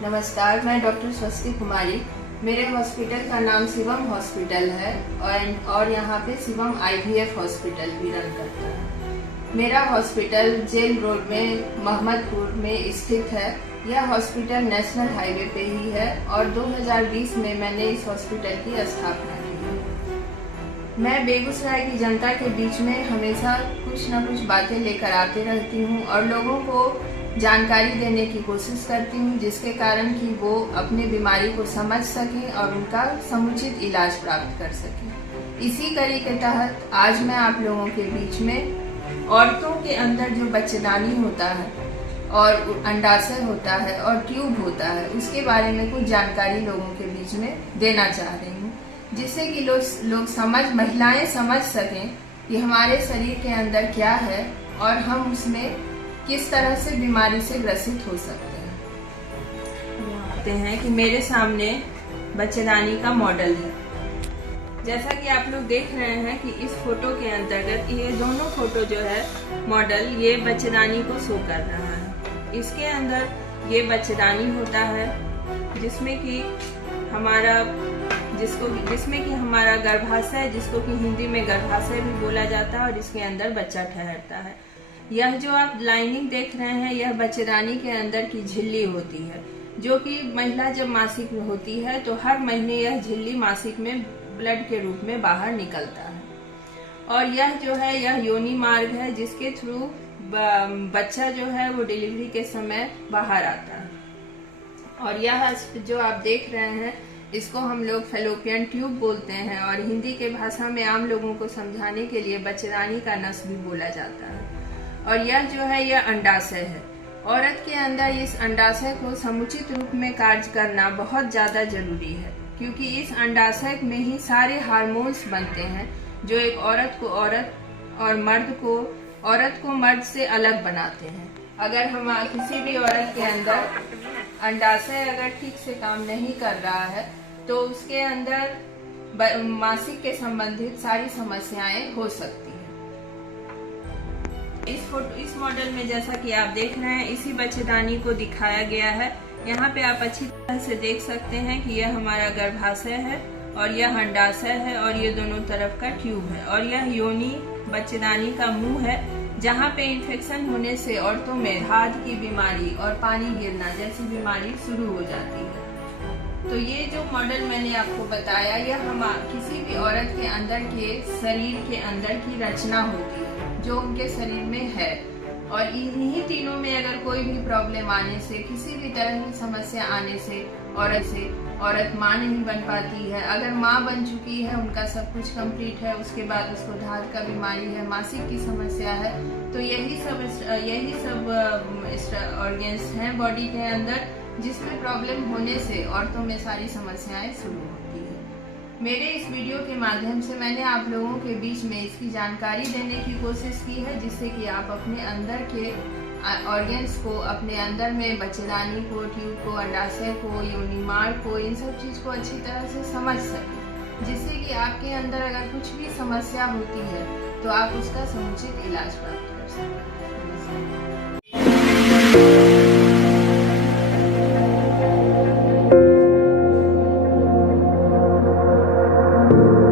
नमस्कार, मैं डॉक्टर स्वस्ति कुमारी। मेरे हॉस्पिटल का नाम शिवम हॉस्पिटल है और यहाँ पे शिवम IVF हॉस्पिटल भी रन करता है। मेरा हॉस्पिटल जेल रोड में मोहम्मदपुर में स्थित है। यह हॉस्पिटल नेशनल हाईवे पे ही है और 2020 में मैंने इस हॉस्पिटल की स्थापना की है। मैं बेगूसराय की जनता के बीच में हमेशा कुछ न कुछ बातें लेकर आते रहती हूँ और लोगों को जानकारी देने की कोशिश करती हूँ, जिसके कारण कि वो अपने बीमारी को समझ सकें और उनका समुचित इलाज प्राप्त कर सकें। इसी कड़ी के तहत आज मैं आप लोगों के बीच में औरतों के अंदर जो बच्चेदानी होता है और अंडाशय होता है और ट्यूब होता है, उसके बारे में कुछ जानकारी लोगों के बीच में देना चाह रही हूँ, जिससे कि लोग महिलाएं समझ सकें कि हमारे शरीर के अंदर क्या है और हम उसमें किस तरह से बीमारी से ग्रसित हो सकते हैं। आते हैं कि मेरे सामने बच्चेदानी का मॉडल है। जैसा कि आप लोग देख रहे हैं कि इस फोटो के अंतर्गत ये दोनों फोटो जो है मॉडल ये बच्चेदानी को शो कर रहा है। इसके अंदर ये बच्चेदानी होता है जिसमें कि हमारा गर्भाशय, जिसको कि हिंदी में गर्भाशय भी बोला जाता है, और इसके अंदर बच्चा ठहरता है। यह जो आप लाइनिंग देख रहे हैं यह बच्चेदानी के अंदर की झिल्ली होती है, जो कि महिला जब मासिक में होती है तो हर महीने यह झिल्ली मासिक में ब्लड के रूप में बाहर निकलता है। और यह जो है यह योनि मार्ग है जिसके थ्रू बच्चा जो है वो डिलीवरी के समय बाहर आता है। और यह जो आप देख रहे हैं इसको हम लोग फैलोपियन ट्यूब बोलते हैं और हिंदी के भाषा में आम लोगों को समझाने के लिए बच्चेदानी का नस भी बोला जाता है। और यह जो है यह अंडाशय है। औरत के अंदर इस अंडाशय को समुचित रूप में कार्य करना बहुत ज्यादा जरूरी है, क्योंकि इस अंडाशय में ही सारे हार्मोन्स बनते हैं जो एक औरत को औरत और औरत को मर्द से अलग बनाते हैं। अगर हम किसी भी औरत के अंदर अंडाशय अगर ठीक से काम नहीं कर रहा है तो उसके अंदर मासिक के संबंधित सारी समस्याएं हो सकती है। इस मॉडल में जैसा कि आप देख रहे हैं इसी बच्चेदानी को दिखाया गया है। यहाँ पे आप अच्छी तरह से देख सकते हैं कि यह हमारा गर्भाशय है और यह अंडाशय है और ये दोनों तरफ का ट्यूब है और यह योनि बच्चेदानी का मुंह है, जहाँ पे इन्फेक्शन होने से औरतों में हार्ट की बीमारी और पानी गिरना जैसी बीमारी शुरू हो जाती है। तो ये जो मॉडल मैंने आपको बताया यह किसी भी औरत के अंदर के शरीर के अंदर की रचना होती है जो उनके शरीर में है, और इन्हीं तीनों में अगर कोई भी प्रॉब्लम आने से, किसी भी तरह की समस्या आने से औरत माँ नहीं बन पाती है। अगर माँ बन चुकी है, उनका सब कुछ कंप्लीट है, उसके बाद उसको धात का बीमारी है, मासिक की समस्या है, तो यही सब ऑर्गन्स हैं बॉडी के अंदर जिसमें प्रॉब्लम होने से औरतों में सारी समस्याएं शुरू होती है। मेरे इस वीडियो के माध्यम से मैंने आप लोगों के बीच में इसकी जानकारी देने की कोशिश की है, जिससे कि आप अपने अंदर के ऑर्गन्स को, अपने अंदर में बच्चेदानी को, ट्यूब को, अंडाशय को, योनि मार्ग को, इन सब चीज को अच्छी तरह से समझ सकें, जिससे कि आपके अंदर अगर कुछ भी समस्या होती है तो आप उसका समुचित इलाज प्राप्त कर सकते हैं। Thank you.